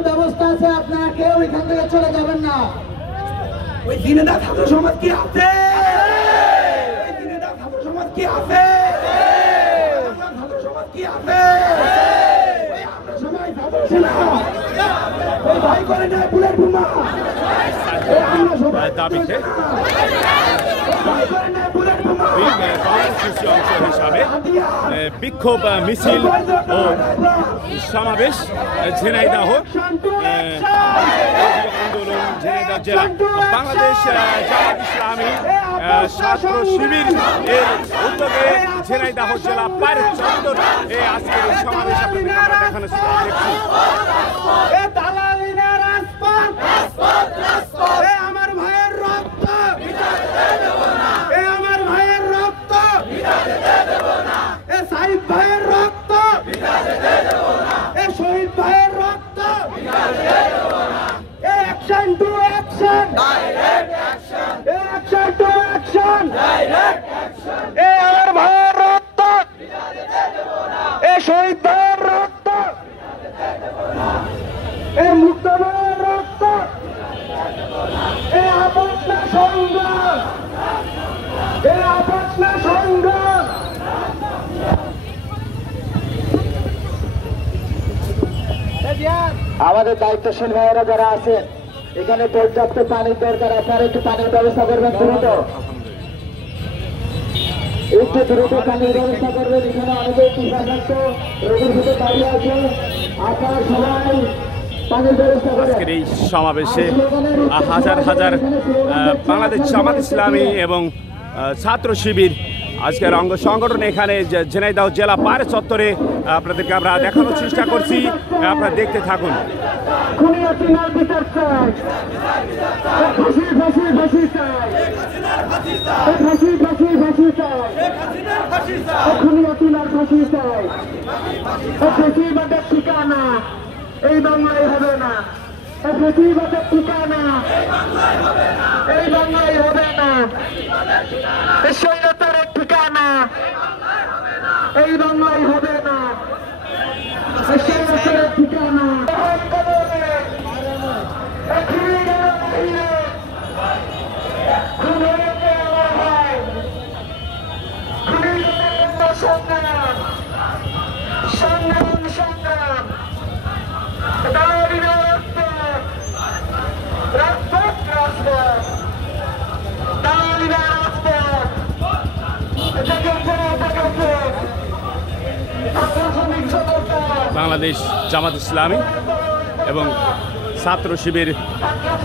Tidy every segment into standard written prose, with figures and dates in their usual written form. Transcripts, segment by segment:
যাওয়ার ব্যবস্থা আছে, আপনারা কেউ এখান থেকে চলে যাবেন না। ওই ঝিনাইদহ ছাত্র সমাজ কি আছে? ওই ঝিনাইদহ ছাত্র সমাজ কি আছে? ছাত্র সমাজ কি আছে? আমরা সবাই ছাত্র সেনা। ওই ভাই করে না বুলেট বোমা। দাবিতে কর্মসূচি অংশ হিসাবে বিক্ষোভ মিছিল ও সমাবেশ ঝিনাইদহ আন্দোলন ঝিনাইদহ জেলা বাংলাদেশ জামাত ইসলামী ছাত্র শিবির এর উদ্যোগে ঝিনাইদহ জেলা পায়ের চত্বর আজকের এই সমাবেশ আপনাদের আমরা দেখানোর চেষ্টা দেখছি। আমার ভাইয়ের রক্ত, আমার ভাইয়ের রক্ত, সাহিদ ভাইয়ের রক্ত, শহীদ ভাইয়ের রক্ত, action to action, action to action, আমার ভাইয়ের রক্ত, শহীদ ভাইয়ের রক্ত, মুক্ত ভাইয়ের রক্ত, আপসনা সংগ্রাম, আপসনা সংগ্রাম। আমাদের দায়িত্বশীল ভাইয়েরা যারা আছেন, এখানে পর্যাপ্ত পানির দরকার, আপনারা একটু পানির ব্যবস্থা করবেন দ্রুত, একটু দ্রুত পানির ব্যবস্থা করবেন। এখানে অনেকে ক্ষুধার্ত রোগীর ভিতরে দাঁড়িয়ে আছে, আপনারা সবাই পানির ব্যবস্থা করেন। আজকের এই সমাবেশে হাজার হাজার বাংলাদেশ জামাত ইসলামী এবং ছাত্র শিবির আজকের অঙ্গ সংগঠন এখানে ঝিনাইদহ জেলা পায়ের চত্বরে আপনাদেরকে আমরা দেখানোর চেষ্টা করছি, আপনারা দেখতে থাকুন। ঠিকানা এই বাংলায় হবে না, প্রতিবাদের ঠিকানা এই বাংলায় হবে না, স্বৈরতারের ঠিকানা এই বাংলায় হবে না, স্বৈরতারের ঠিকানা সংগ্রাম সংগ্রাম সংগ্রাম বাংলাদেশ জামাত ইসলামী এবং ছাত্র শিবির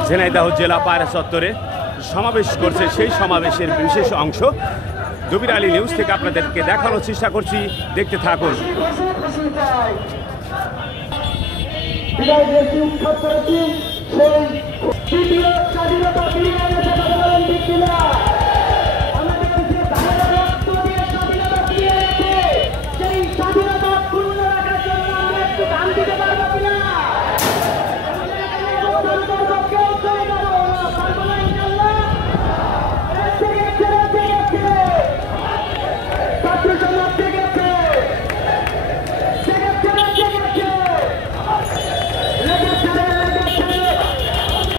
ঝিনাইদহ জেলা পায়রা চত্বরে সমাবেশ করছে, সেই সমাবেশের বিশেষ অংশ দবির আলী নিউজ থেকে আপনাদেরকে দেখানোর চেষ্টা করছি, দেখতে থাকুন। স্বাধীনতা